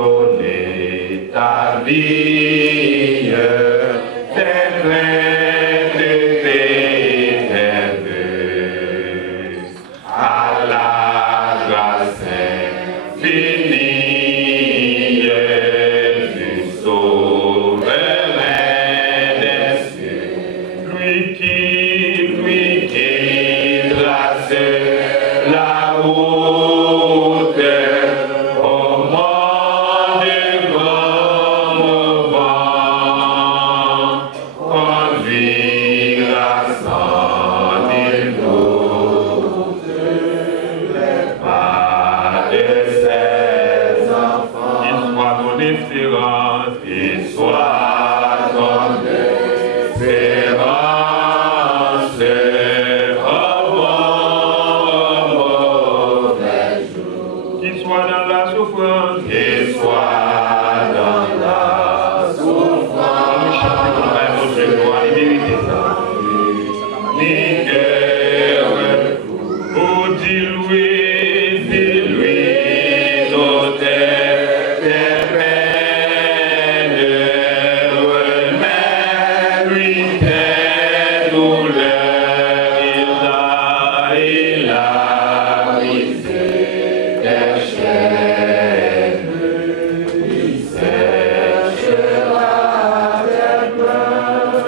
abandonner ta vie, tes craintes éternelles, à la grâce infinie du souverain des cieux, lui qui trace la route au monde comme vent, conduira sans nul doute les pas de ses enfants. Qu'il soit ton espérance, qu'il soit ton espérance, qu'il soit dans la souffrance, qu'il soit dans la souffrance. Nous chantons comme un mot de gloire, il mérite ça. Les cœurs pour diluer nos terres, tes peines, mais lui tes douleurs, il a brisé tes chaînes, il séchera tes pleurs.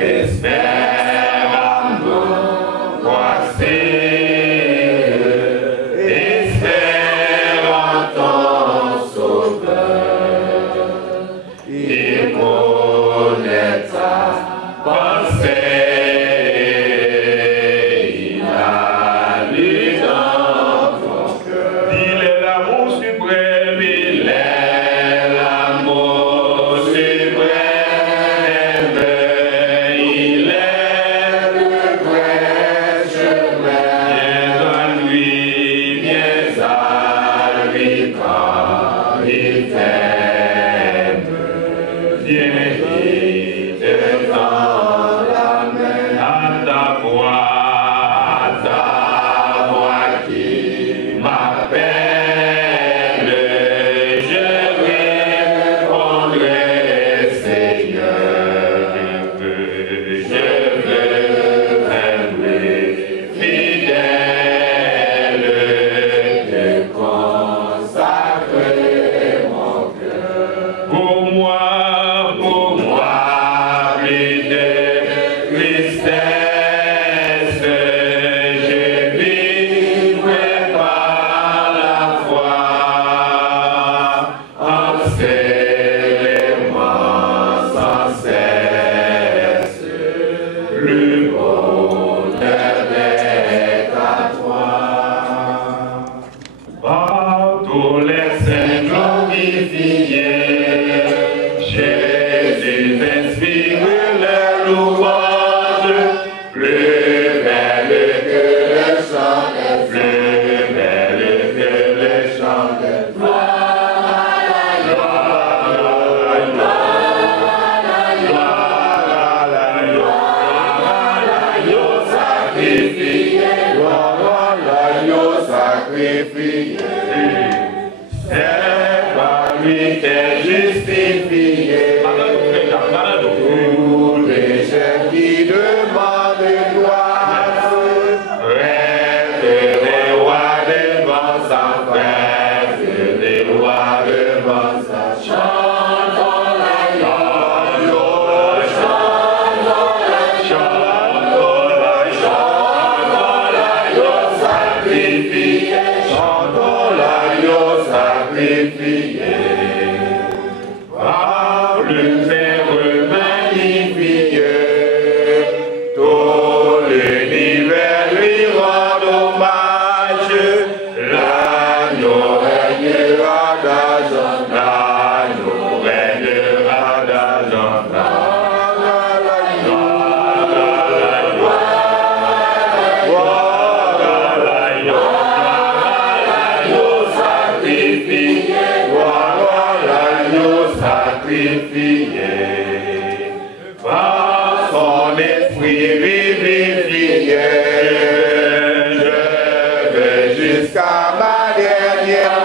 Espère, angoissé, espère en ton sauveur, il connaît ta pensée, il a lu dans ton cœur. Il est l'amour suprême, il est l'amour suprême, il est le vrai chemin. Viens à lui quand il t'aime. Viens, il te tend la main à ta voix qui m'appelle. Je répondrai, Seigneur, je veux être fidèle, te consacrer mon cœur. Pour moi, plus de tristesse, je vivrai par la foi, en célébrant sans cesse le bonheur d'être à toi. Par tous les saints glorifiés, Jésus inspire les louanges, plus belle que le chant des plus belle que le chant des sacrifié. C'est par lui qu'est justifié. Tous les gens qui demandent gloire, rêvent des rois devant sa frère, des rois devant sa chantons la gloire, chantons la gloire sacrifié, chantons l'agneau sacrifié. Par le Père magnifié, tout l'univers lui rend hommage. L'agneau régnera d'argent, l'agneau régnera d'argent. Sacrifié par son esprit vivifié, je vais jusqu'à ma dernière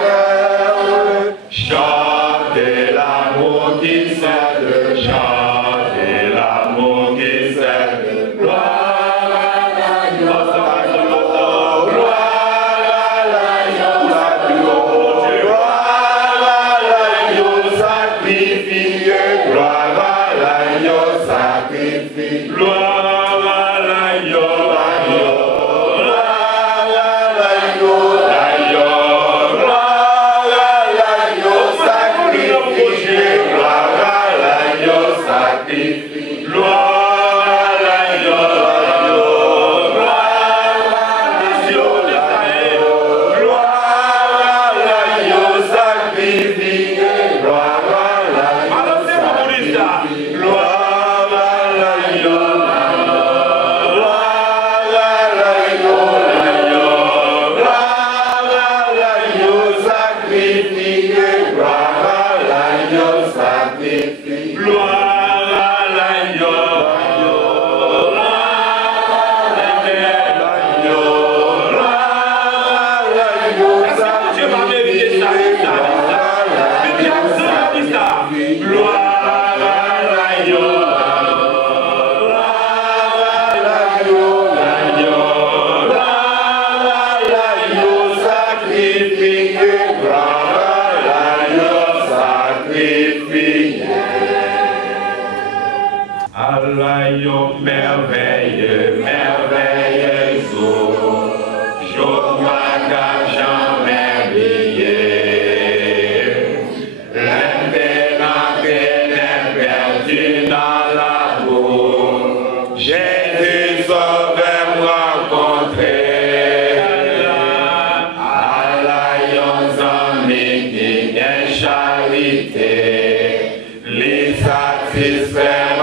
glorifié. Allah, yo merveilleux, merveilleux jour, jour n'a jamais brillé. L'un des langues perdu dans la boue, Jésus sauveur me rencontrer. Allah, yon amis qui gagne charité, les satisfaire.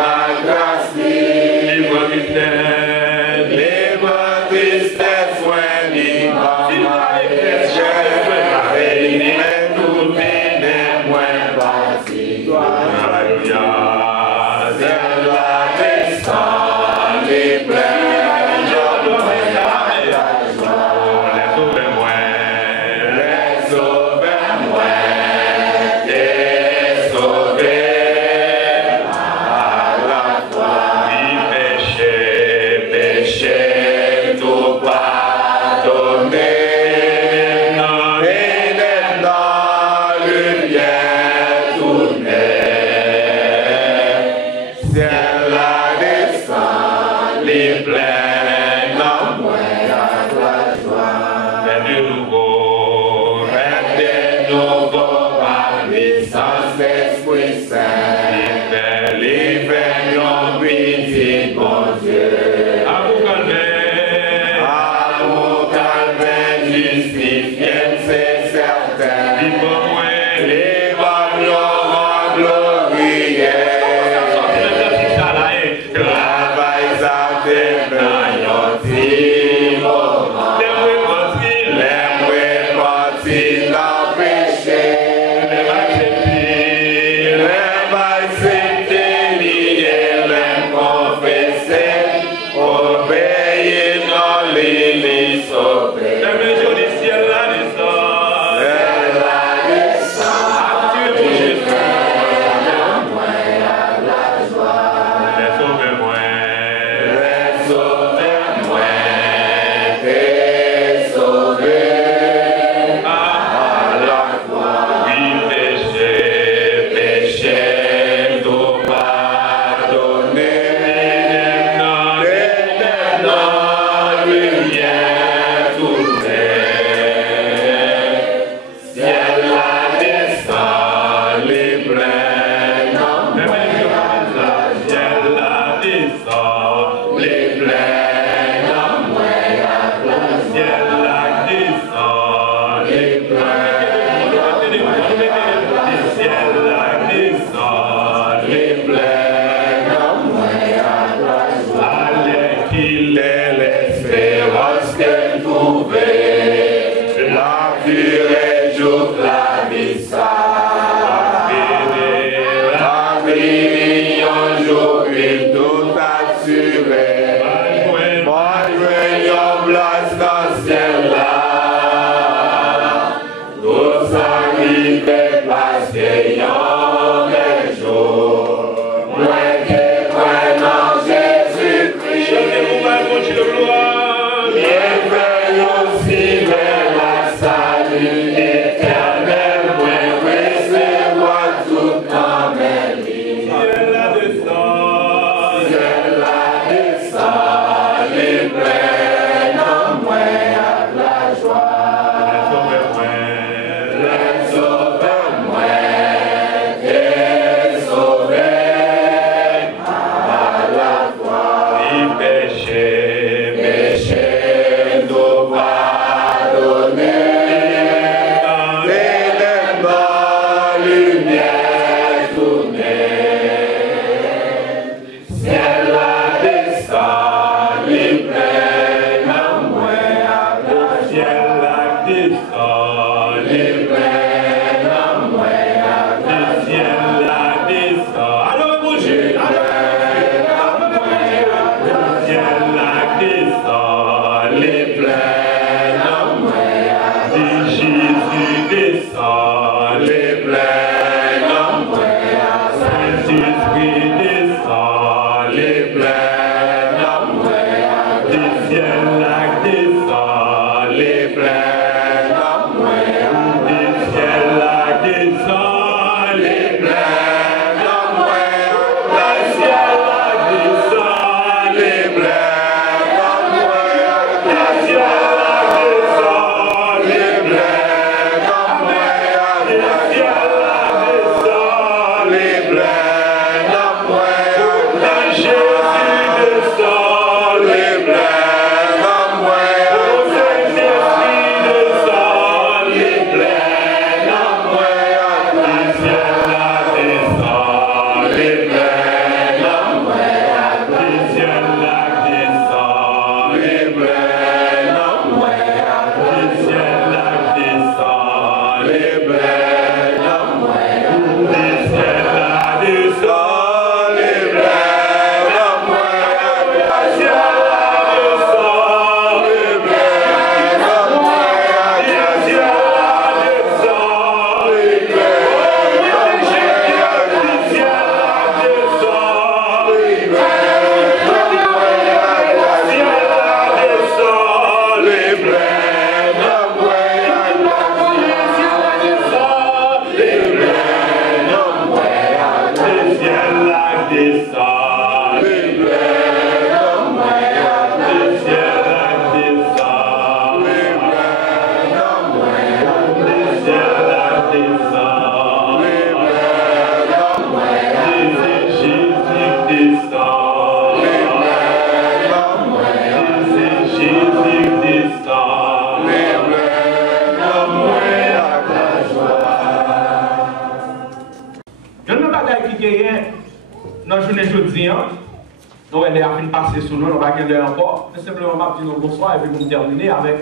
Donc, elle a fini de passer sur nous, on va gagner encore. Mais simplement, on va dire bonsoir et puis on terminer avec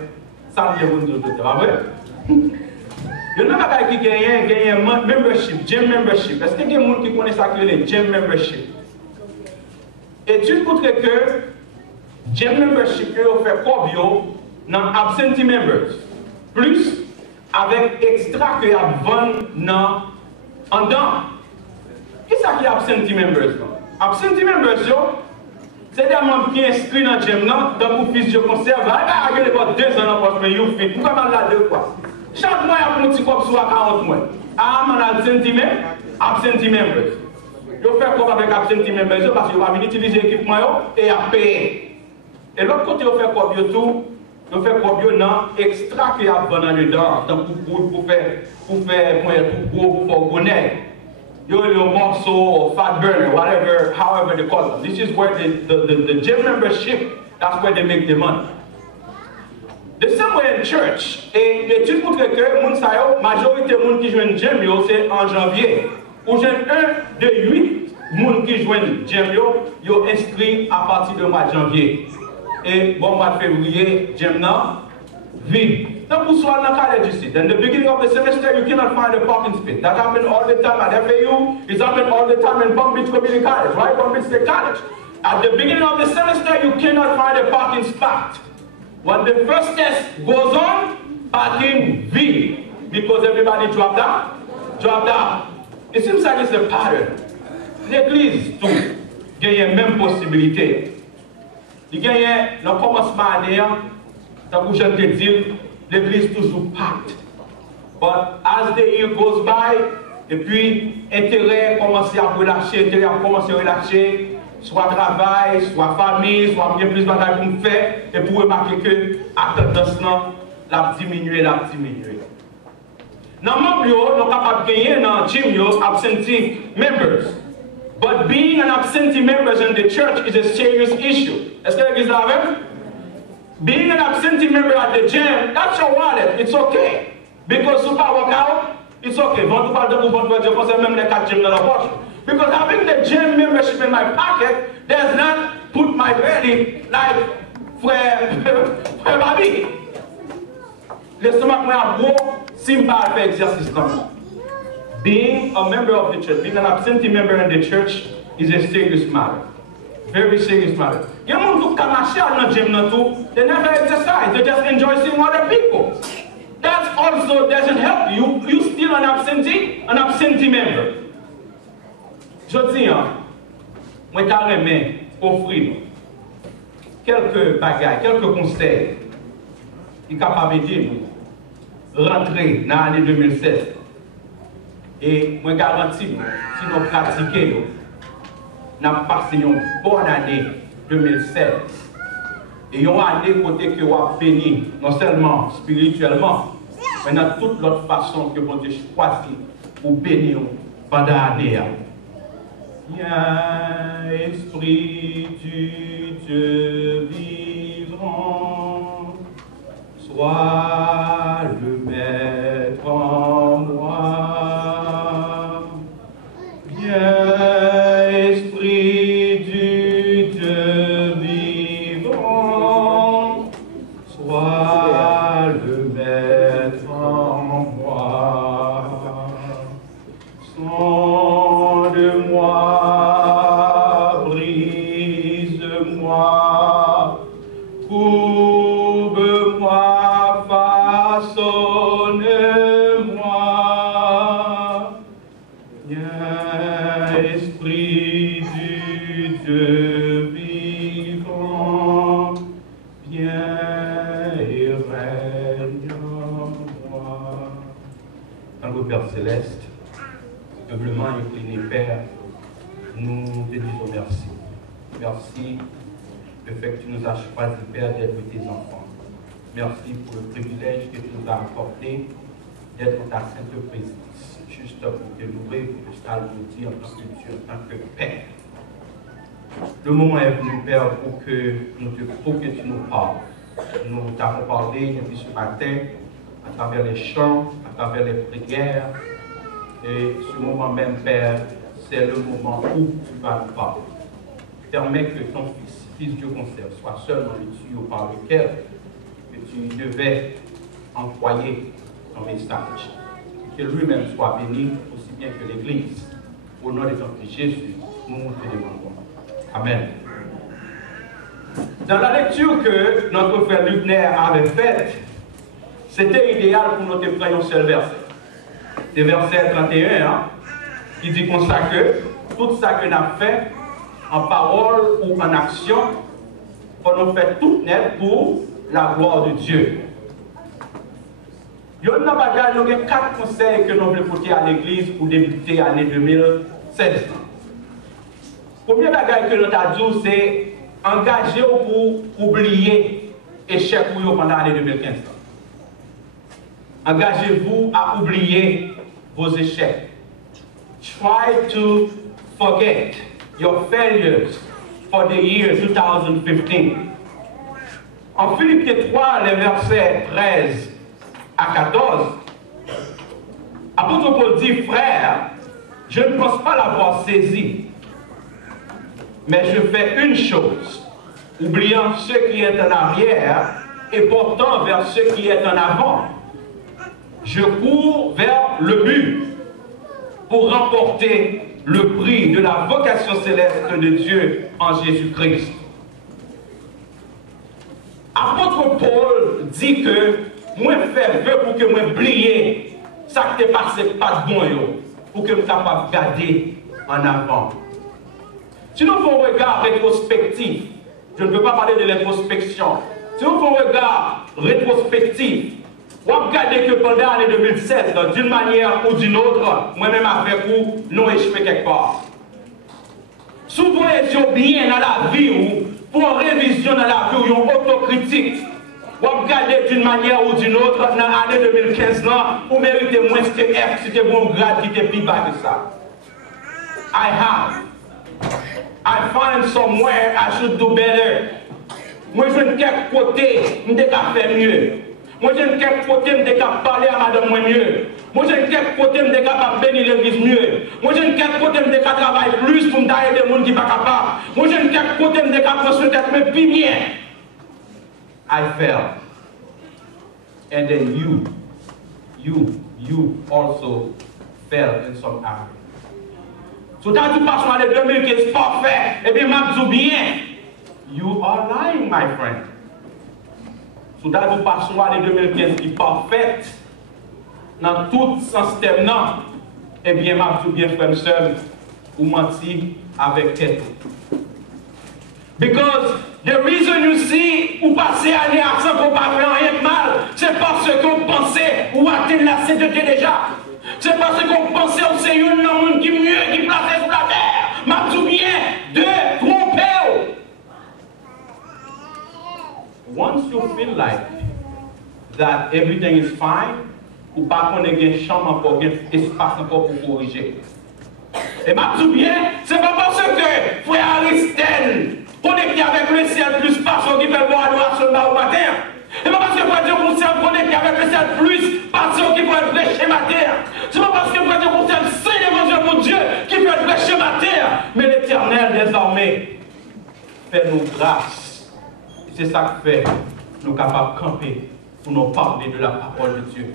ça. C'est vrai? Il y a un qui gagne un membership, gym membership. Est-ce qu'il y a des gens qui connaissent ça, le gym membership? Étude montre que gym membership est fait combien dans absentee members, plus avec extra que y a dans en dedans. Qui est-ce qui est absentee members? Absentee members, c'est des membres qui sont inscrits dans le gym, dans le physio conserve. Il y a pas 2 ans dans le you fit. Pourquoi mal là 2 fois? Chaque mois, il y a un petit cop sur 40 mois. Absentee members. Ils font quoi avec absentee members? Parce qu'ils vont utiliser l'équipement et à payer. Et l'autre côté, ils font quoi tout? Ils font quoi dans extra qu'il y a dans le dedans, pour faire tout gros, pour connaître. You muscle or fat burner, whatever, however they call them. This is where the gym membership, that's where they make the money. The same way in church, et l'étude montre que la majorité des gens qui jouent gym, c'est en janvier. Ou j'ai 1 de 8 gens qui jouent gym, ils sont inscrits à partir du mois de janvier. Et bon mois de février, gym vide. Now, in the beginning of the semester, you cannot find a parking space. That happens all the time at FAU. It's happened all the time in Palm Beach Community College, right? Palm Beach State College. At the beginning of the semester, you cannot find a parking spot. When the first test goes on, parking vide, because everybody dropped out. It seems like it's a pattern. L'église, tout, il y a la même possibilité. Il y a le commencement d'année, comme je te dis, l'église toujours packed. But as the year goes by, et puis intérêt commence à relâcher, soit travail, soit famille, soit bien plus de bagages pour faire, et pour remarquer que la tendance l'a diminué. Normalement, nous sommes capables de gagner dans le gym absentee members. But being an absentee member in the church is a serious issue. Est-ce que l'église l'a avec? Being an absentee member at the gym, that's your wallet. It's okay. Because you can work out, it's okay. Because having the gym membership in my pocket does not put my belly like frère Babi. L'estomac m'a gros si je fais exercice comme ça. Being a member of the church, being an absentee member in the church is a serious matter. Very serious matter. You know, they never exercise, they just enjoy seeing other people. That also doesn't help you. You're still an absentee member. Je dis, moi, je offrir quelques bagages, quelques conseils qui sont capables d'aider nous rentrer dans l'année 2016 Et je garantis, si nous pratiquons, nous avons passé une bonne année 2016. Et une année côté que vous avez béni, non seulement spirituellement, mais dans toute l'autre façon que vous avez choisi pour bénir pendant l'année. Viens, Esprit du Dieu vivant, sois le maître en moi. Viens, Esprit du Dieu vivant, sois le maître en moi. Sonde-moi, brise-moi, courbe-moi, façonne-moi. Viens, Esprit du Dieu vivant, viens et règne en moi. Dans le Père Céleste, humblement incliné, Père, nous te disons merci. Merci le fait que tu nous as choisi, Père, d'être tes enfants. Merci pour le privilège que tu nous as accordé d'être dans ta sainte présence. Juste pour te louer, pour te saluer en tant que Dieu, en tant que Père. Le moment est venu, Père, pour que tu nous parles. Nous t'avons parlé depuis ce matin, à travers les chants, à travers les prières. Et ce moment même, Père, c'est le moment où tu vas nous parler. Permets que ton Fils Dieu conserve, soit seulement le tuyau par lequel que tu devais employer ton message. Que lui-même soit béni, aussi bien que l'Église. Au nom de ton Fils Jésus, nous te demandons. Amen. Dans la lecture que notre frère Lubner avait faite, c'était idéal pour nous de prendre un seul verset. C'est verset 31, hein, qui dit comme ça que tout ça que nous avons fait, en parole ou en action, on nous fait tout net pour la gloire de Dieu. Il y a 4 conseils que nous voulons porter à l'Église pour débuter l'année 2016. Premier bagage que nous avons dit, c'est engager pour oublier l'échec pendant l'année 2015. Engagez-vous à oublier vos échecs. Try to forget your failures for the year 2015. En Philippiens 3, les versets 13 à 14, apôtre Paul dit, frère, je ne pense pas l'avoir saisi, mais je fais une chose, oubliant ce qui est en arrière et portant vers ce qui est en avant. Je cours vers le but pour remporter le prix de la vocation céleste de Dieu en Jésus-Christ. Apôtre Paul dit que moi fais vœu pour que moi oublier ça qui t'est passé pas de bon pour que je sois capable de garder en avant. Si nous faisons un regard rétrospectif, je ne peux pas parler de l'introspection. Si nous faisons un regard rétrospectif, on va regarder que pendant l'année 2016, d'une manière ou d'une autre, moi-même avec vous, nous échoué quelque part. Souvent, ils bien dans la vie ou pour une révision dans la vie ou une autocritique. On va regarder d'une manière ou d'une autre, dans l'année 2015, vous méritez moins que F, si c'est bon grade qui était plus bas que ça. I find somewhere I should do better. Moi, je ne quelque côté, je ne faire mieux. Moi, je ne quelque côté, je ne parler à madame moins mieux. Moi, je ne quelque côté, je ne capable bénir l'église mieux. Moi, je ne quelque côté, je ne travailler plus pour me donner des gens qui ne sont pas capables. Moi, je ne quelque côté, je ne capable construire tête plus bien. I fell. And then you also fell in some area. So that you pass l'année 2000 qui est parfait, et bien, m'a dit bien. You are lying, my friend. So that you pass l'année 2015 qui est parfaite, dans tout sens thème, et bien, m'a dit bien, frère, seul, ou menti avec tête. Because the reason you see ou passer année absent pour pas faire rien de mal, c'est parce que vous pensez ou atteindre la sainteté déjà. c'est parce qu'on pensait au Seigneur, un monde qui est mieux, qui place sur la terre. M'a tout bien de tromper. Once you feel like that everything is fine, ou pas qu'on ait un champ encore, un espace encore pour corriger. Et m'a tout bien, c'est pas parce que frère Aristide connecté avec le ciel plus passion qui fait bon adoration au matin. Et pas parce que frère Dieu concerne connecté avec le ciel plus passion qui fait prêcher matin. C'est pas parce que frère Dieu concerne c'est l'évangile mon Dieu qui fait prêcher matin. Mais l'Éternel désormais fait nous grâce. C'est ça qui fait nous capables de camper pour nous parler de la parole de Dieu.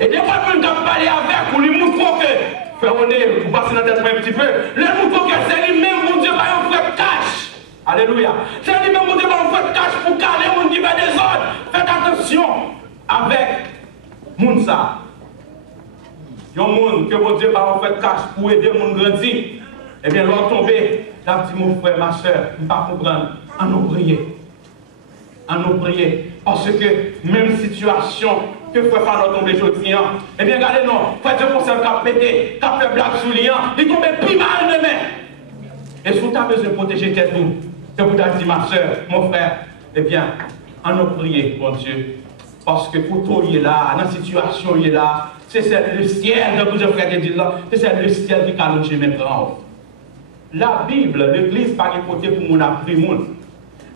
Et des fois, nous avons parlé avec, pour lui montrer que, faire honneur, pour passer dans la tête un petit peu, le montrer que c'est lui-même, mon Dieu, va un frère cash. Alléluia. C'est lui-même, mon Dieu, va un frère cash pour calmer le monde qui fait des ordres. Faites attention avec moun ça. Il y a un monde que mon Dieu va un frère cash pour aider le monde grandir. Eh bien, l'on tomber, là, dit mon frère, ma soeur, ne pas comprendre, en nous prier. En nous prier. Parce que même situation, que frère Fano tombe aujourd'hui, eh bien, regardez, non, frère Dieu concerne qu'à péter, qu'à faire blague sous lui, il tombe plus mal demain. Et si tu as besoin de protéger tes doux, que vous avez dit, ma soeur, mon frère, eh bien, en nous prier, mon Dieu, parce que pour toi, il est là, dans la situation, il est là, c'est le ciel, donc je frère dit là, c'est le ciel qui calme chez mes parents. La Bible, l'église, pas de côté pour mon appris monde.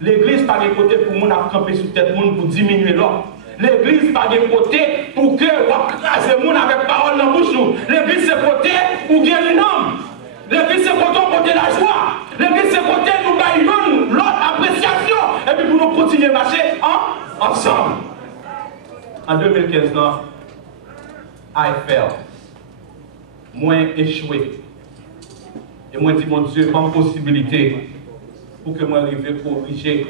L'église, pas de côté pour mon camper sous tête monde pour diminuer l'homme. L'église pas de côté pour que vous crasez le monde avec parole dans la bouche. L'église c'est côté pour gagner l'homme. L'église c'est côté pour porter la joie. L'église c'est côté pour nous bailler l'autre appréciation. Et puis pour nous continuer à marcher ensemble. En 2015, là, I failed. Moi échoué. Et moi dit mon Dieu, pas une possibilité pour que moi arrive à corriger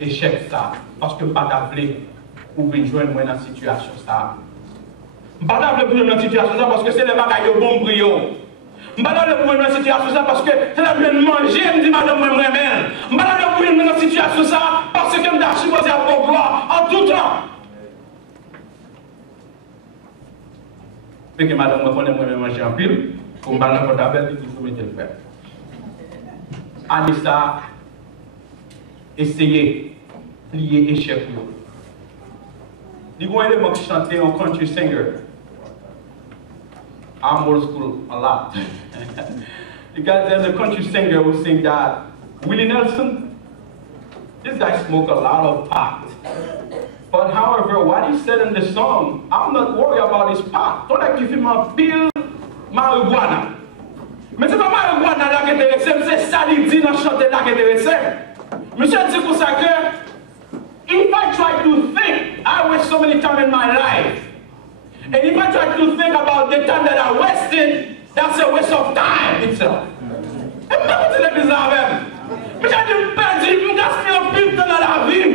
l'échec ça. Parce que je ne peux pas t'appeler pour venir joindre moi dans la situation ça. Je ne peux pas t'appeler pour joindre dans la situation ça parce que c'est les bagailles de bon brio. Je ne peux pas t'appeler pour joindre dans la situation ça parce que c'est la peine de manger, je me dis madame moi-même. Je ne peux pas t'appeler pour joindre dans la situation ça parce que je me suis supposé avoir gloire en tout temps. Fait que madame moi connaît moi-même manger en pile, pour me parler pour t'appeler, il faut mettre le faire. Anissa, essayez de plier échec. Il y a un élément qui chantait en country singer. I'm old school a lot. Because there's a country singer who sing that Willie Nelson, this guy smoked a lot of pot. But however, what he said in the song, I'm not worried about his pot. Don't I give him a pill marijuana? Mais c'est pas marijuana là qui est intéressant, c'est ça qu'il dit dans le chanter là qui est intéressant. Monsieur dit pour ça que, if I try to think, I waste so many time in my life. And if I try to think about the time that I wasted, that's a waste of time itself. Et même si c'est bizarre même. Mais j'ai dit, perdu, je gaspille un peu de temps dans la vie.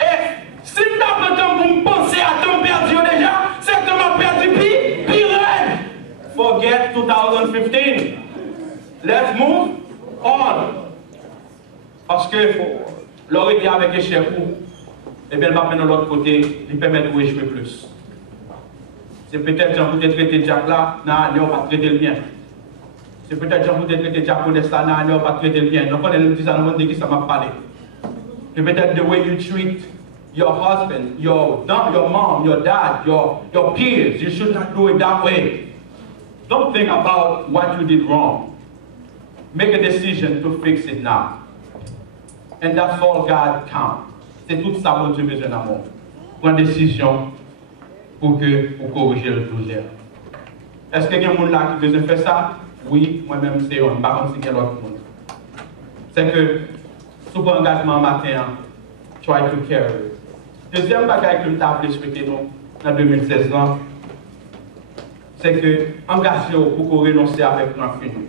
Et si je n'ai pas le temps pour me penser à temps perdu déjà, c'est que je m'ai perdu pire. Forget 2015. Let's move on. Parce que l'aurait dit avec échec, et bien elle va prendre de l'autre côté, lui permettre de échouer plus. C'est peut-être que vous traiter Jack là, on va traiter le bien. C'est peut-être que vous traiter Jack là, on va traiter le bien. Donc on est dit ça, on dit que ça m'a parlé. C'est peut-être the way you treat your husband, your mom, your dad, your peers. You should not do it that way. Don't think about what you did wrong. Make a decision to fix it now. And that's all God counts. C'est tout ça que Dieu a besoin d'amour. Prendre une décision pour corriger le projet. Est-ce qu'il y a quelqu'un là qui a besoin de faire ça? Oui, moi-même c'est un, pas comme si quelqu'un d'autre monde. C'est que, sous engagement matin, try to carry. Deuxième bagage que je t'ai souhaité en 2016, c'est que engagez-vous pour qu'on renonce avec rancune.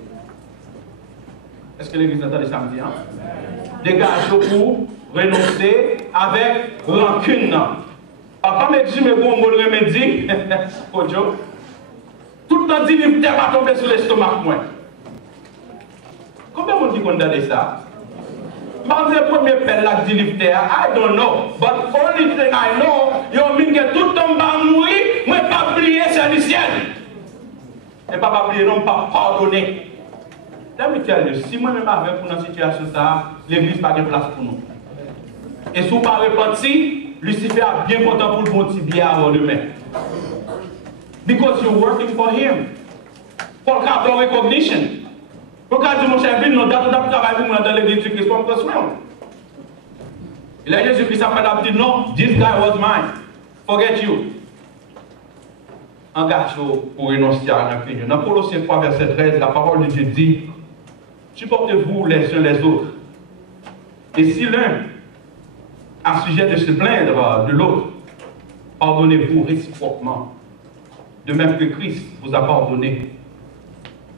Est-ce que l'église entend samedi? Dégagez-vous pour renoncer avec rancune. Papa me dit, mais bon, mon remédie, tout le temps dit, il va tomber sur l'estomac. Combien de monde qui condamne ça? Quand le premier père l'a dit, I don't know, but only thing I know, yo, que tout le temps va mourir, moi pas oublier c'est le ciel. Et pas oublier, non, pas pardonner. Let me tell you, si moi-même avec pour une situation ça, l'église n'a pas de place pour nous. Et si vous ne pas repenti, Lucifer a bien content pour le bon petit bien avant demain. Because you're working for him. Pour le cas de recognition. Pour le cas de mon cher Bill, nous avons travaillé pour moi dans l'église du Christ pour me construire. Et là, Jésus-Christ a dit non, this guy was mine. Forget you. Engage-vous pour renoncer à l'infini. Dans Colossiens 3, verset 13, la parole de Dieu dit supportez-vous les uns les autres. Et si l'un a sujet de se plaindre de l'autre, pardonnez-vous réciproquement. De même que Christ vous a pardonné,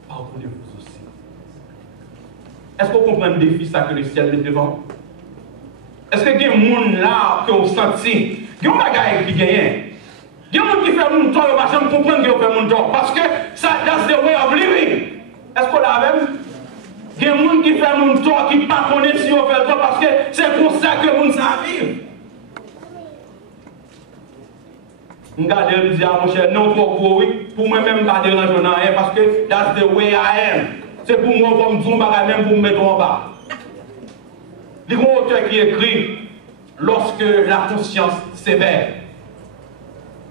pardonnez-vous aussi. Est-ce qu'on comprend le défi ça que le ciel met devant? Est-ce que il y a des gens là que vous sentez? Il y a des gens qui gagnent. Il y a des gens qui font mon tort, parce que je comprends qu'ils font mon tort. Parce que ça, that's the way of living. Est-ce qu'on l'a même? Il y a des gens qui font mon tort, qui ne pas connaissent si on fait le tort, parce que c'est pour ça que les gens vivent. Je regarde, je dis à mon cher, non, oui, pour moi-même, je ne pas déranger rien, parce que that's the way I am. C'est pour moi, pour me dire, même pour me mettre en bas. Il y a un auteur qui écrit lorsque la conscience s'éveille.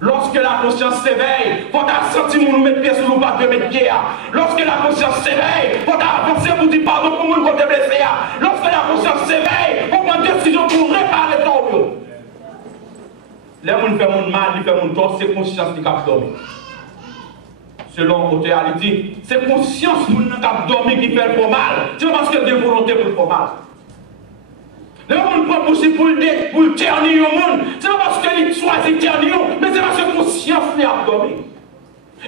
Lorsque la conscience s'éveille, il faut sentir nous mettre pied sur le pas de mettre pied. Lorsque la conscience s'éveille, il faut penser pour dire pardon pour nous côté blessé. Lorsque la conscience s'éveille, il faut prendre une décision pour réparer ton. Les gens font mon mal, ils font mon tort, c'est conscience qui a dormi. Selon l'auteur, il dit, c'est conscience qui a dormi qui fait le mal. C'est parce qu'il y a des volontés pour le faire mal. Le monde prend possible pour le ternir au monde. Ce n'est pas parce qu'il choisit de ternir, mais c'est parce que conscience n'a pas dormi.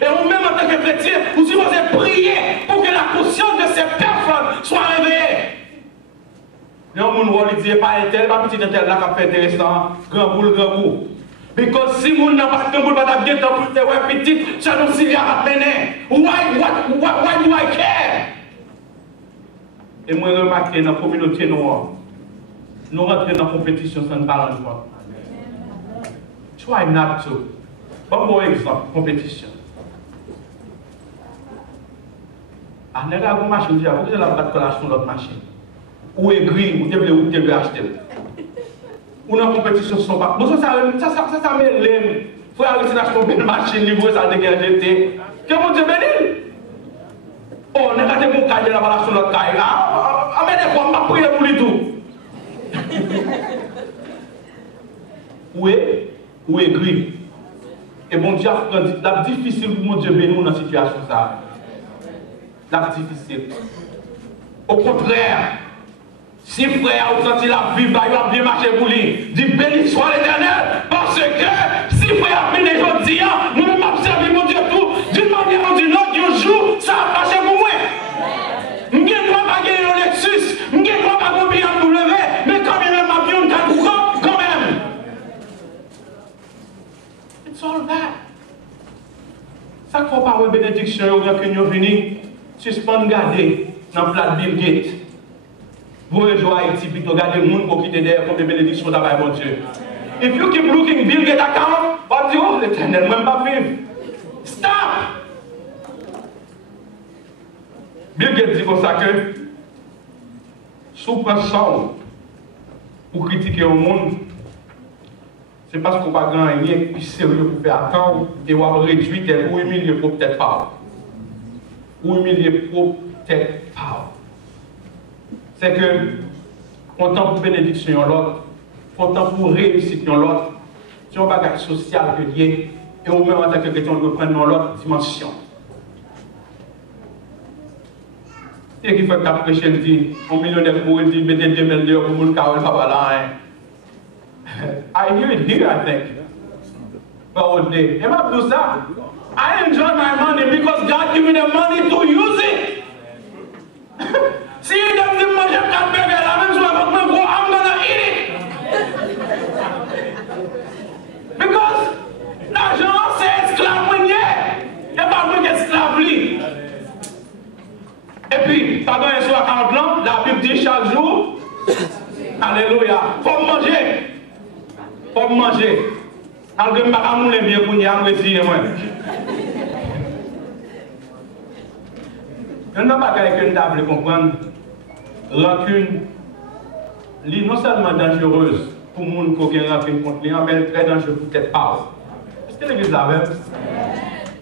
Et vous-même en tant que chrétien, vous devez prier pour que la conscience de ces personnes soit réveillée. Le monde va lui dire, pas un tel, pas petit un tel là qui a fait intéressant, grand boule, grand bout. Parce que si vous n'avez pas de grand boule, pas de bien temps pour te petit, ça nous s'y a mené. Why do I care? Et moi, je remarque dans la communauté noire, nous rentrons dans la compétition sans balancement. Try not to. Bon exemple, compétition. Ah, n'est-ce pas une machine, vous avez la battre sur l'autre machine. Ou aigri, ou devez acheter. Ou dans la compétition, ce ne sont pas. Ça m'élève. Il faut aller acheter une machine, livrer ça, dégager. Comment Dieu bénit? Oh, on a gardé mon cahier là-bas sur l'autre cahier. Ah, mais des fois, on m'a prié pour lui tout. Ou aigri. Et bon Dieu a dit, c'est difficile pour mon Dieu bénir dans cette situation. C'est difficile. Au contraire, si frère a senti la vie, il va bien marcher pour lui. Dit béni soit l'Éternel. Parce que si frère a béni aujourd'hui, nous nous observons mon Dieu tout. D'une manière ou d'une autre, un jour, ça a marché pour moi. Je ne dois pas gagner le Lexus. Je ne dois pas combien pour lever. Mais quand même, ma vie, on a quand même. It's all that. Ça qu'on parle de bénédiction, il y a que nous venons suspendre garder dans le plat de Bill Gates. Vous rejoignez Haïti, puis vous regardez le monde pour quitter derrière comme des bénédictions d'abord, mon Dieu. If you keep looking Bill Gates account, what do you l'Éternel, même pas vivre. Stop! Bill Gates dit comme ça que, si vous prenez ça pour critiquer le monde, c'est parce qu'on n'a pas rien de plus sérieux pour faire attendre et on va réduire ou humilier pour peut-être pas. Ou humilier pour peut-être pas. C'est que, content pour bénédiction l'autre, content pour réussite l'autre, c'est un bagage social que lié, et au même en tant que chrétien, on doit prendre dans l'autre dimension. Et qui fait qu'après prêcher, il dit, un millionnaire pour il dit, mettez 2000 $ pour mon carreau, ça va là. I hear it here, I think. But day. Am I do that? I enjoy my money because God give me the money to use it. Si il donne de manger 4 bébés, la même chose avec moi, I'm gonna eat it. Because l'argent, c'est esclave monier. Il n'y a pas besoin d'esclave. Et puis, pendant un soir à 40 ans, la Bible dit chaque jour, alléluia, faut manger. Faut manger. Alors que je ne vais pas bien pour y avoir moi. Il y a un bagage que nous devons comprendre. Rancune, non seulement dangereuse pour les gens qui ont rancune contre lui, mais très dangereuse pour peut-être pas. Est-ce que l'église la même?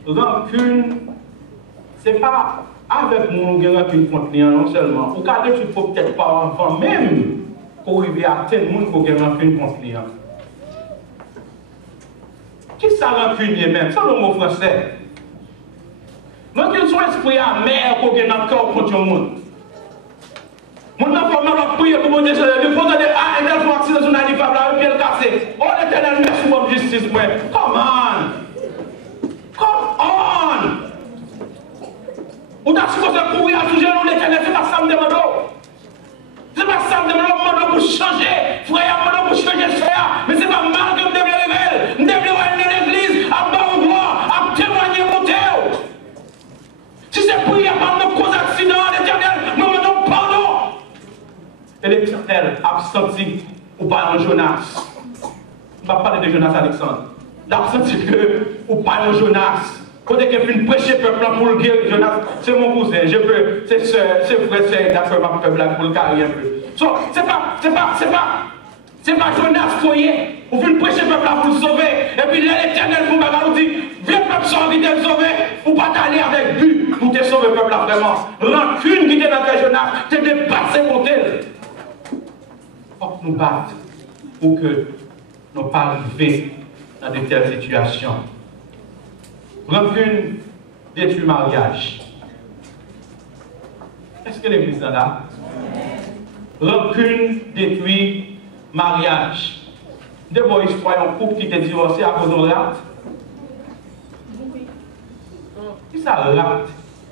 Rancune, ce n'est pas avec les gens qui ont rancune contre lui, non seulement. Ou quand tu peux peut-être pas avant même pour arriver à tel monde qui ont rancune contre lui. Qui ça rancunier même? C'est le mot français. Rancune, son esprit amer qui est encore contre le monde. Mon enfant m'a prié pour mon Dieu, le fond de ah, et là, je vois accident sur la femme là, et puis elle casse. Oh, l'éternel, merci pour la justice, moi. Come on! Come on! Ou t'as supposé courir à tout genou, l'éternel, c'est pas ça me demande. C'est pas ça me demande pour changer. Frère, me pour changer frère. Mais c'est pas mal que je devais révéler. Je devais aller dans l'église, à bas au gloire, à témoigner mon Dieu. Si c'est prier par nos causes accidents, l'éternel, nous demandons pardon. Et l'Éternel a senti ou pas en Jonas. On va parler de Jonas Alexandre. Il a senti que ou pas en Jonas. Quand il a fait prêcher le peuple pour le guérir, Jonas, c'est mon cousin, je peux, c'est frère, c'est d'accord, ma peuple pour le carrer un peu. So, c'est pas Jonas foyer. Vous faites prêcher le peuple pour le sauver. Et puis l'Éternel vous m'a dit, viens peuple sauver, il te sauver, ou pas t'aller avec but pour te sauver le peuple là vraiment. Rancune qui était dans ta Jonas, te dépassé pour elle. Il faut que nous battre pour que nous ne pas arriver dans de telles situations. Rancune détruit mariage. Est-ce que l'église est là? Rancune détruit mariage. Des fois, histoire un couple qui était divorcé à cause de l'acte. Qui ça l'acte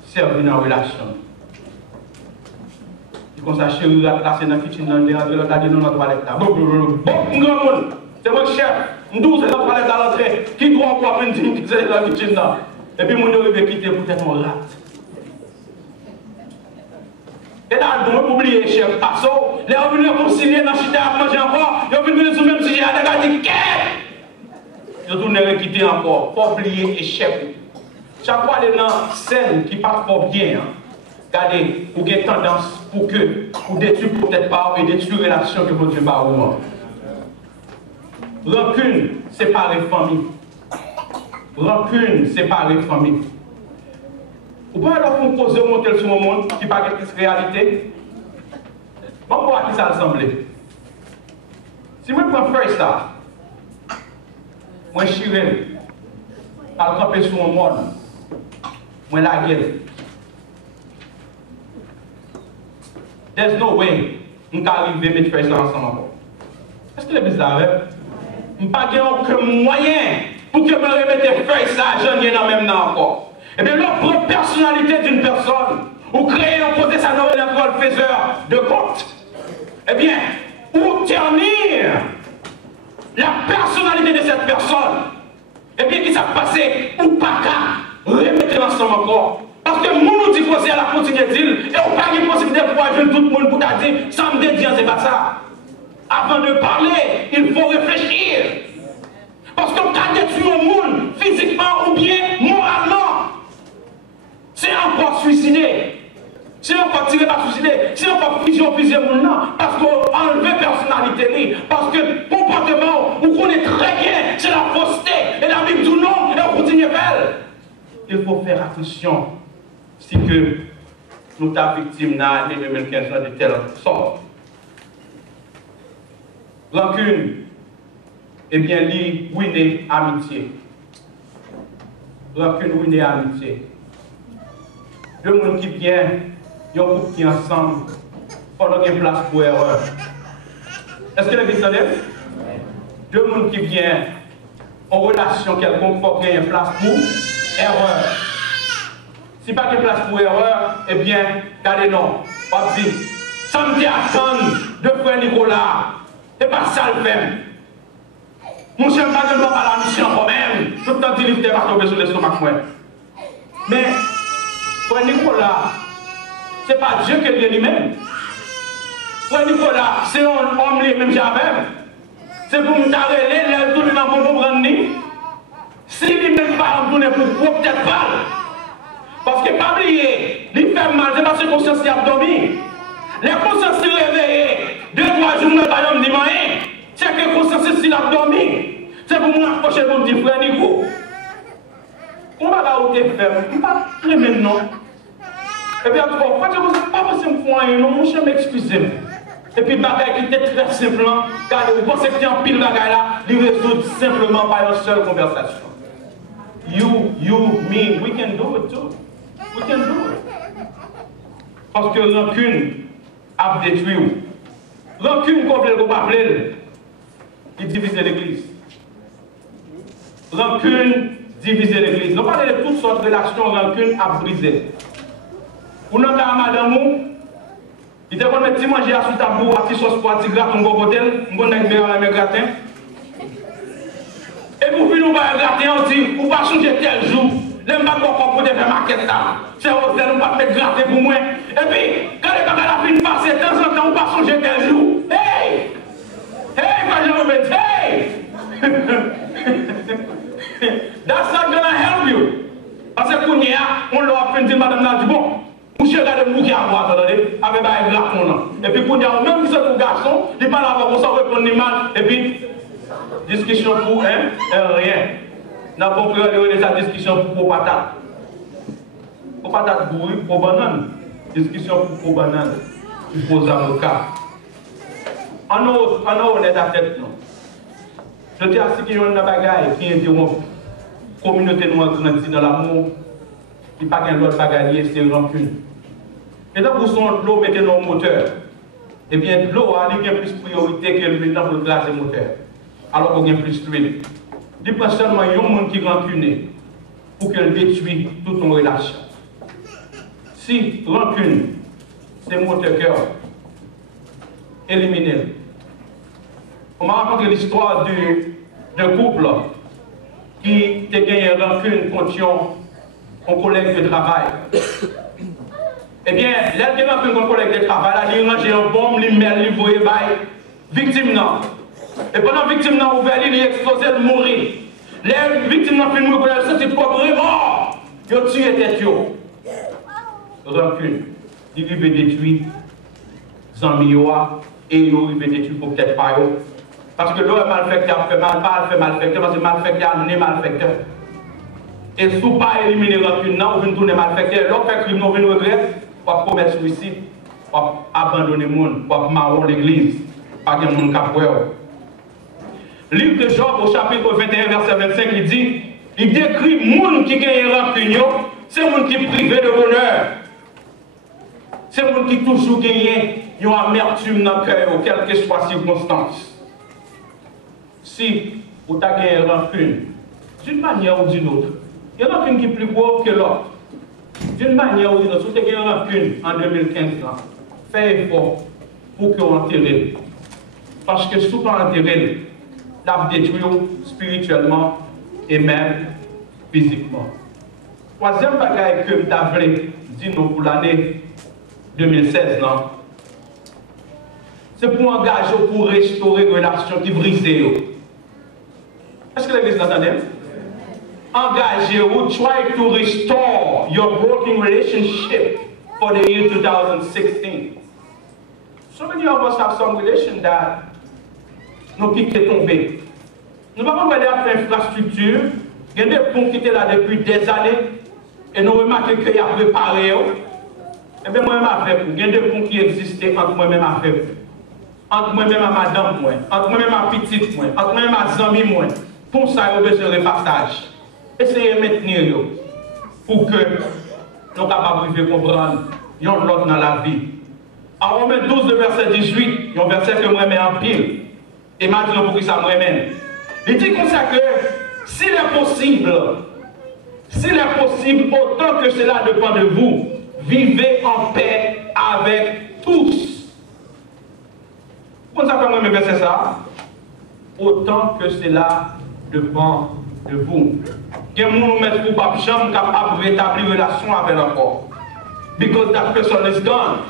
servi dans la relation? Comme ça, chérie, là, c'est dans la kitchen, dans la toilette. C'est moi le chef. Nous, c'est dans la toilette à l'entrée. Qui doit encore venir dans la kitchen? Et puis, mon Dieu, il va quitter peut-être mon rat. Et là, on va oublier, chef. Parce que les gens viennent concilier dans le chita à manger encore. Ils viennent sur le même sujet. Ils vont dire, qu'est-ce? Ils vont quitter encore. Pas oublier, chef. Chaque fois, les gens scène qui partent pas bien. Regardez, vous avez tendance pour que vous détruisez peut-être pas et détruisez la relation que votre Dieu va vous. Rancune, séparer famille. Rancune, séparer famille. Vous pouvez alors vous poser un modèle sur le monde qui parle de réalité. Bon, pour à qui ça ressemble. Si moi je prends first ça, moi je suis à camper sur le monde, moi la gueule. There's no way nous pouvons arriver à mettre first ensemble encore. Est-ce que l'église là, nous n'avons pas aucun moyen pour que je me remette first ça, j'en ai dans même temps encore. Eh bien, la propre personnalité d'une personne, ou créer un côté ça dans le faiseur de compte, eh bien, ou ternir la personnalité de cette personne, eh bien, qui s'est passé, ou pas qu'à remettre ensemble encore. Parce que nous dit que c'est à la continuité d'île, et on n'a pas de possibilité de pouvoir jouer tout le monde pour dire, ça me dédie, c'est pas ça. Avant de parler, il faut réfléchir. Parce qu'on a détruit le monde, physiquement ou bien moralement. C'est encore suicider. C'est encore tirer par suicider. C'est encore fusionner le monde. Parce qu'on enlève personnalité. Parce que comportement, on connaît très bien, c'est la fausseté. Et la Bible dit non, et on continue à faire. Il faut faire attention. Si que nous sommes victimes dans l'année 2015 de telle sorte. Rancune, eh bien, lui, ruiner amitié. Rancune, ruiner amitié. Deux mondes qui viennent, ils ont couple qui ensemble, pendant qu'il y a place pour erreur. Est-ce que l'église s'en lève? Deux mondes qui viennent, en relation quelconque, pour qu'il y ait place pour erreur. Si pas qu'il y a place pour erreur, eh bien, regardez non. On dit, ça me dit attendre de frère Nicolas. C'est pas ça le fait. Mon cher, pas de pas la mission quand même. Tout le temps, il va tomber sur l'estomac. Mais, frère Nicolas, c'est pas Dieu qui est lui-même. Frère Nicolas, c'est un homme lui-même j'avais. C'est pour me t'arrêter, il tourne dans mon prendre. Si lui-même pas tourner pour peut-être pas. Parce que pas oublier, Il fait mal, c'est parce que la conscience a dormi. La conscience est réveillée. 2-3 jours, je ne dis rien. C'est que la conscience a dormi. C'est pour moi approcher mon petit frère Nico. On va là où tu es ferme. Je ne vais pas très maintenant. Et puis, quand je ne sais pas si je me fais un nom, je m'excuse. Et puis, le bagage qui était très simple, car vous pensez que en pile bagage là, il résout simplement par une seule conversation. You, me, we can do it too. We can do it. Parce que rancune a détruit. Rancune, comme vous appelez, il divise l'église. Rancune divise l'église. Nous parlons de toutes sortes de relations, rancune a brisé. Pour nous, madame, il était comme petit manger à sous tabou, à petit sauce pour un petit gratin, un cocktail, un bon gratin. Et pour finir, nous allons gratter, on dit, ou pas changer tel jour. Les mbats pour faire maquette là. C'est hôtel, on va mettre gratter pour moi. Et puis, quand les bagages la fin passer, de temps en temps, on va changer tel jour. Hey! Hey, quand je me mets, hey! That's not gonna help you. Parce que quand on leur a fait dire, madame là, dit bon, monsieur, regardez le bouquet à boire, attendez, avec un graton. Et puis, quand on a même si c'est pour garçon, il parle avant qu'on s'en répond ni mal. Et puis, discussion pour rien. N'a pas compris la discussion pour patate. Pour patate bourrée, pour banane. Discussion pour banane. Pour avocats. On a honnête à tête, non. Je dis à ceux qui ont une bagaille qui interrompt la communauté noire grandie dans l'amour, il n'y a pas qu'un autre bagaille, c'est rancune. Et donc, vous sont l'eau, mettez dans le moteur. Eh bien, l'eau a plus priorité que l'huile pour le glacer le moteur. Alors qu'on a plus d'huile. Il prend seulement un monde qui est rancuné pour qu'elle détruise toute ton relation. Si rancune, c'est moteur cœur, éliminez-le. On m'a raconté l'histoire d'un couple qui a gagné rancune contre un collègue de travail. Eh bien, l'aide qui a rancune contre un collègue de travail, il a rangé un bombe, il met, il voyait, victime non. Et pendant que la victime n'a ouvert, il a explosé, il mourir. Les victimes n'ont pu mourir, elles sont trop vraiment. Ils ont tué tête. Rancune. Il veut détruire sans miroir et il veut détruire pour peut-être pas. Parce que l'homme malfecteur fait mal, pas fait malfecteur, parce que malfecteur a né malfecteur. Et si vous pas éliminer rancune, vous venez tourner malfecteur. L'homme fait crime, vous venez regret, vous commettre suicide, vous abandonner le monde, vous marron l'église, pas de monde qui a. Livre de Job au chapitre 21, verset 25, il dit, il décrit le monde qui gagne rancune, c'est le monde qui est privé de bonheur. C'est le monde qui toujours gagne une amertume dans le cœur, quelle que soit la circonstance. Si vous avez gagné rancune, d'une manière ou d'une autre, il y a rancune qui est plus grave que l'autre. D'une manière ou d'une autre, si vous avez gagné rancune en 2015, faites effort pour que vous enterrez. Parce que si vous enterrez, la détruire spirituellement et même physiquement. Troisième bagaille que je voulais dire pour l'année 2016, c'est pour engager, pour restaurer une relation qui brisée. Est-ce que l'église l'entendait? Engagez ou try to restore your broken relationship for the year 2016. So many of us have some relation that nous qui est tombé. Nous ne pouvons pas faire infrastructure. Il y a des ponts qui étaient là depuis des années et nous remarquons qu'il y a préparé. Et bien, moi-même, il y a des ponts qui existaient entre moi-même et faire. Entre moi-même et madame, entre moi-même et petite, entre moi-même et amis. Pour ça, il y a besoin de partage. Essayez de maintenir pour que nous soyons capables de comprendre l'autre dans la vie. En Romains 12, verset 18, il y a un verset que moi mets en pile. Et maintenant, pour qui ça me ramène. Il dit comme ça que s'il est possible, autant que cela dépend de vous, vivez en paix avec tous. Comment ça fait moi me verser ça? Autant que cela dépend de vous. Que nous mettons pour pas jamais capable de rétablir une relation avec encore. Because that person is gone.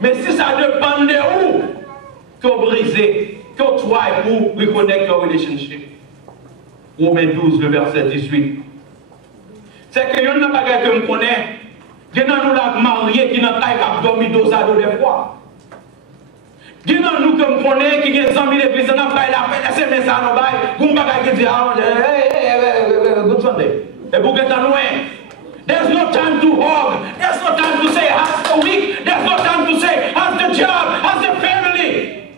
Mais si ça dépend de où, que vous brisez, que vous trouvez pour reconnecter your relationship. Romains 12, le verset 18. C'est que il y a une bagarre que je connais, Il y a nous la mariés qui n'ont pas dormi dosado des fois. Il y a nous comme connaît qui ont des amis l'église, on n'a pas la paix, c'est mais ça nous bail, Gumba qui dit good Sunday. Et pour que tu loin. There's no time to hug. There's no time to say how's the week. There's no time to say how's the job, how's the family.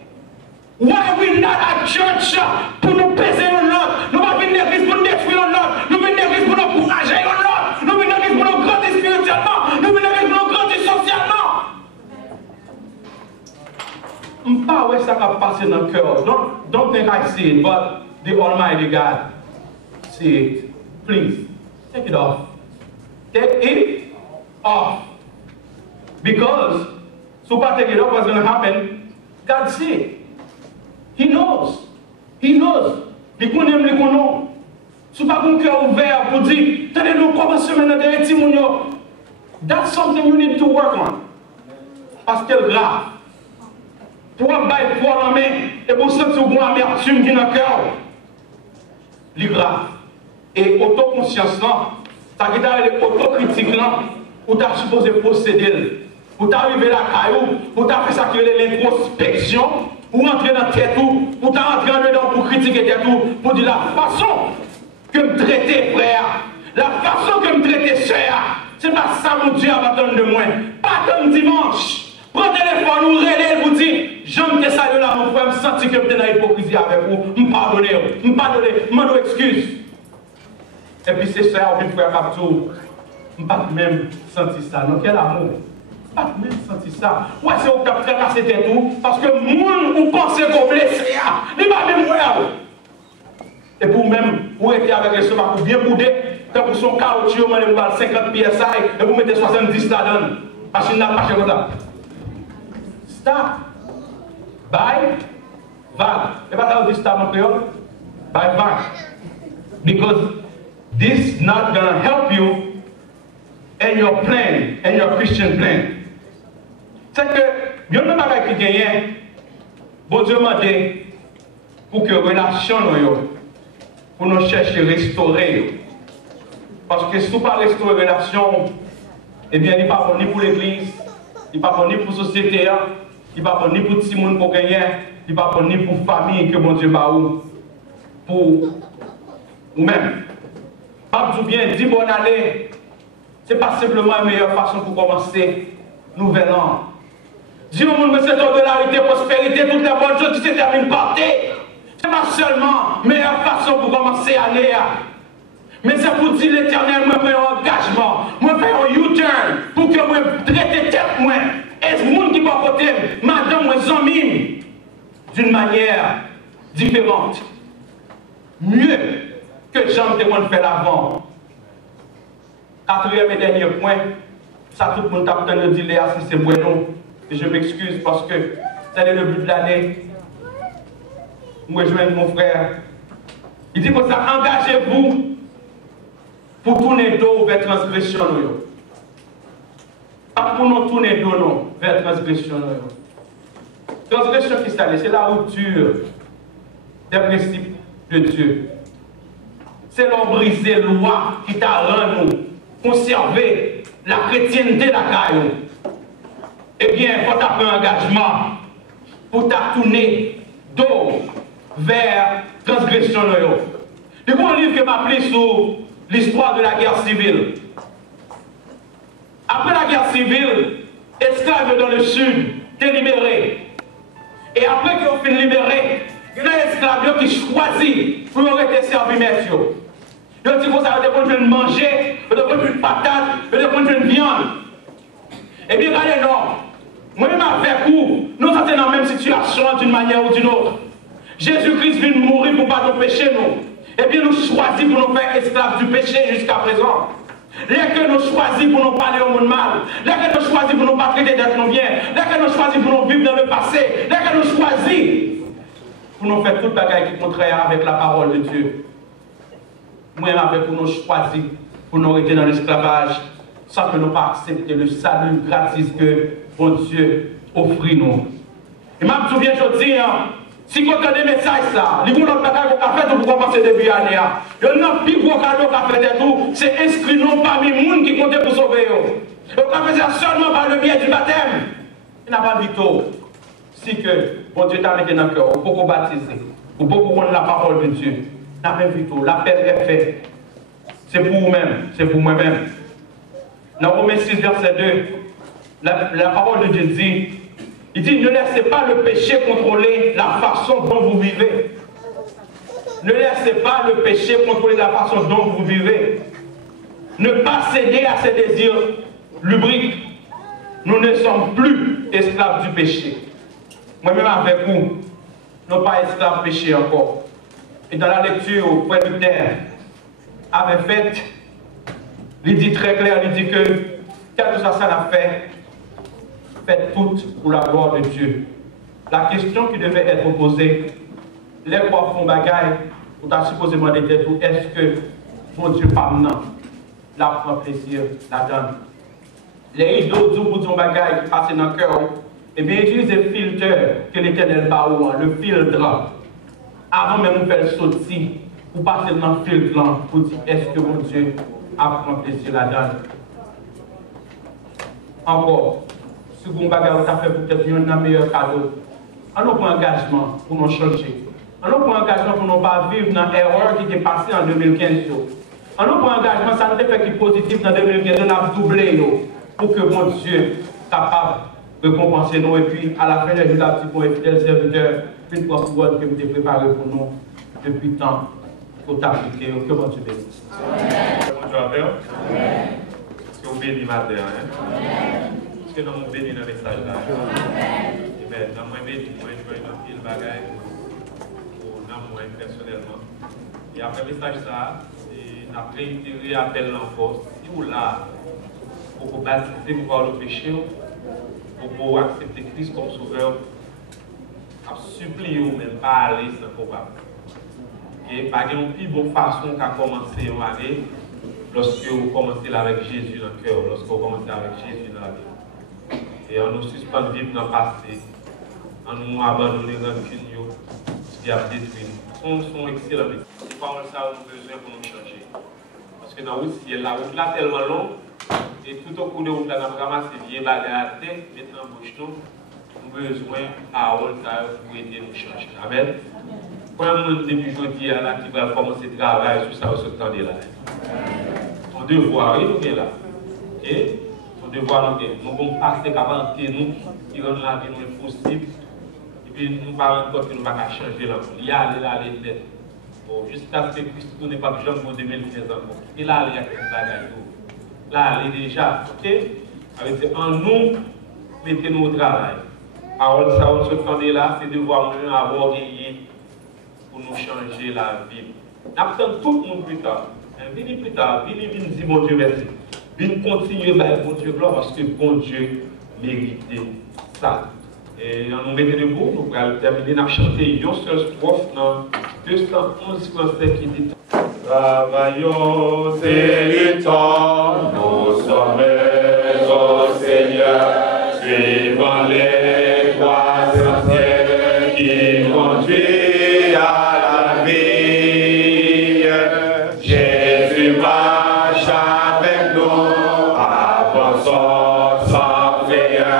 Why are we not at church pour nous peser un autre? Nous pas venir à l'église pour nous détruire un autre. Nous venons à l'église pour nous encourager un autre. Nous venons à l'église pour nous grandir spirituellement. Nous venons à l'église pour nous grandir socialement. Je ne sais pas où ça va passer dans le cœur. Don't think I see it, but the Almighty God see it. Please, take it off. Take it off. Because, so if I take it off, what's going to happen? God see it. He knows. He knows. Il connaît, il connaît. Si vous n'avez pas un cœur ouvert pour dire, tenez-nous comment se mener derrière Timounio. That's something you need to work on. Parce que c'est grave. Pour un bail fort en main, et pour sentir une amertume qui est dans le cœur, c'est grave. Et autoconscience, ça qui est autocritique, où tu as supposé posséder, où tu arrivé la caillou, où tu as fait ça qui est l'introspection, ou entrer dans la tête, ou tu as entré dedans pour critiquer tête, pour dire la façon que me traiter frère, la façon que me traiter soeur, c'est pas ça mon Dieu va attendre de moi. Pas comme dimanche. Prends téléphone ou relais vous dire, j'aime te saluer là mon frère, me sentir que je suis dans l'hypocrisie avec vous, me pardonner, me excuse. Et puis c'est ça, ou frère Captou, je ne pas même sentir ça. Donc quel amour. Pas même sentir ça. Ouais, c'est au cap tracasser tout, parce que moun ou pensez qu'on blesse, il va même voir. Et pour même, vous êtes avec les soeurs pour bien bouder, quand vous son caoutchouc, vous allez 50 PSI et vous mettez 70 là-dedans. Parce qu'il n'a pas comme ça. Stop. Bye. Vague. Et pas ça, vous dites stop en créole? Bye, vague. Because this is not going to help you in your plan, in your Christian plan. C'est que, il y a un bagage qui gagne, bon Dieu m'a dit, pour que relation pour nous chercher à restaurer. Parce que si vous ne pas restaurer la relation, eh bien, il n'est pas bon ni pour l'église, il n'est pas bon ni pour la société, il n'est pas bon ni pour tout le monde pour gagner, il n'est pas bon ni pour la famille que bon Dieu va ou pour vous-même. Pas tout bien, dit bonne année, ce n'est pas simplement la meilleure façon pour commencer nouvel an. Dis au monde, c'est popularité, prospérité, toutes les bonnes choses qui se terminent par thé. Ce n'est pas seulement la meilleure façon pour commencer l'année, mais c'est pour dire l'éternel, moi, fais un engagement, moi, fais un U-turn, pour que moi, traite tête, moi, et ce monde qui va côté, madame, moi, zomine, d'une manière différente. Mieux que Jean te fait avant. Quatrième et dernier point, ça tout le monde a de dire Léa si c'est bueno. Et je m'excuse parce que c'est le but de l'année. Moi, je rejoins mon frère. Il dit que ça, engagez-vous pour tourner dos vers transgression. Pas pour nous tourner dos non, vers transgression. Transgression qui c'est la rupture des principes de Dieu. C'est l'on briser la loi qui t'a rendu conserver la chrétienté de la caillou. Eh bien, il faut faire un engagement pour tourner dos vers transgression. Il y a un livre qui m'a appelé sur l'histoire de la guerre civile. Après la guerre civile, esclaves dans le sud étaient libérés. Et après qu'ils ont fini libérés, il y a des esclaves qui choisissent pour arrêter servi messieurs. Ils ont dit que ça va de manger, de une patate, de une viande. Eh bien, regardez, non. Moi-même avec vous, nous sommes dans la même situation d'une manière ou d'une autre. Jésus-Christ vient mourir pour ne pas nous pécher, nous. Eh bien, nous choisissons pour nous faire esclaves du péché jusqu'à présent. Les que nous choisissons pour nous parler au monde mal, les que nous choisissons pour nous pas traiter d'être nos biens, les que nous choisissons pour nous vivre dans le passé, les que nous choisissons pour nous faire toute bagaille qui est contraire avec la parole de Dieu. Moi-même avec pour nous choisir, pour nous rester dans l'esclavage, sans que nous pas accepter le salut gratis que bon Dieu offre nous. Et je me souviens, je dis, si vous avez des messages, les gens qui ont fait pour commencer début de l'année, il y a un plus gros cadeau qui a fait tout, c'est inscrit non parmi les gens qui comptent pour sauver. On peut faire seulement par le biais du baptême. Il n'a pas victoire. Si que bon Dieu t'a mis dans le cœur, ou beaucoup baptiser, ou beaucoup prendre la parole de Dieu, n'a pas victoire. L'appel est fait. C'est pour vous-même, c'est pour moi-même. Dans Romains 6, verset 2, la parole de Dieu dit, il dit, ne laissez pas le péché contrôler la façon dont vous vivez. Ne laissez pas le péché contrôler la façon dont vous vivez. Ne pas céder à ses désirs lubriques. Nous ne sommes plus esclaves du péché. Moi-même avec vous, nous ne sommes pas esclaves du péché encore. Et dans la lecture, Frère Luther avait fait, il dit très clair, il dit que, quel que soit ça l'a fait, faites tout pour la gloire de Dieu. La question qui devait être posée, les quoi font bagaille, ou t'as supposément des têtes, est-ce que mon Dieu pas maintenant, la prend plaisir, la donne. Les idoles du bout de bagaille qui passent dans le cœur, et bien utilisez le filtre que l'Éternel parle, le filtre, avant même de faire le sortir, pour passer dans le filtre pour dire est-ce que mon Dieu a pris plaisir la donne. Encore, si vous avez fait peut-être un meilleur cadeau, on nous prend engagement pour nous changer. On nous prend engagement pour ne pas vivre dans l'erreur qui est passée en 2015. On nous prend engagement, ça nous fait qui est positif dans 2015, on a doublé pour que mon Dieu soit capable de compenser nous. Et puis à la fin de la journée, pour être fidèle serviteur, une fois pour vous que vous avez préparé pour nous depuis tant pour t'appliquer. Que mon Dieu bénisse. Bonjour à Père. Est-ce que vous bénissez ma terre? Est-ce que nous bénissons dans le message là? Amen. Dans mon béni, moi je vais dans le bagage pour moi personnellement. Et après le message ça, après il réappelle encore. Si vous là, pour baptiser pour le péché, pour accepter Christ comme sauveur, à supplier ou même pas aller sans coupable. Et pas une plus bonne façon qu'à commencer une année lorsque vous commencez avec Jésus dans le cœur, lorsque vous commencez avec Jésus dans la vie. Et on nous suspend vivre dans le passé, on nous abandonne les rancunes qui a détruit nous. Sont excellents. C'est pas ça nous besoin pour nous changer. Parce que dans le ciel, la route là tellement longue, et tout au cours de route là, nous avons ramassé des bagages à terre, maintenant en bouche nous, nous avons besoin de parole pour aider nous changer. Amen. Pour un monde depuis aujourd'hui qui va commencer à travailler sur ça, ce temps là. Son devoir, nous sommes là. Et son devoir, nous devons passer avant que nous, qui rendent la vie impossible. Et puis nous ne parlons pas que nous ne pouvons pas changer là. Il y a là les têtes. Jusqu'à ce que Christ n'est pas de jambe pour 2015 encore. Et là, il y a quelques bagages. Là, il est déjà, ok? Avec en nous, mettez-nous au travail. Parole, ça, on se tendait là, c'est devoir nous avoir gagné pour nous changer la vie. N'attendons tout le monde plus tard. Venez plus tard, venez dire bon Dieu merci. Venez continuer à bon Dieu gloire parce que bon Dieu mérite ça. Et nous mettons debout, nous allons terminer, nous allons chanter une seule strophe dans 211 versets qui dit travaillons et luttons, nous sommes au Seigneur, suivant les voies anciennes qui conduisent à la vie. Jésus marche avec nous, avançons sans frayeur.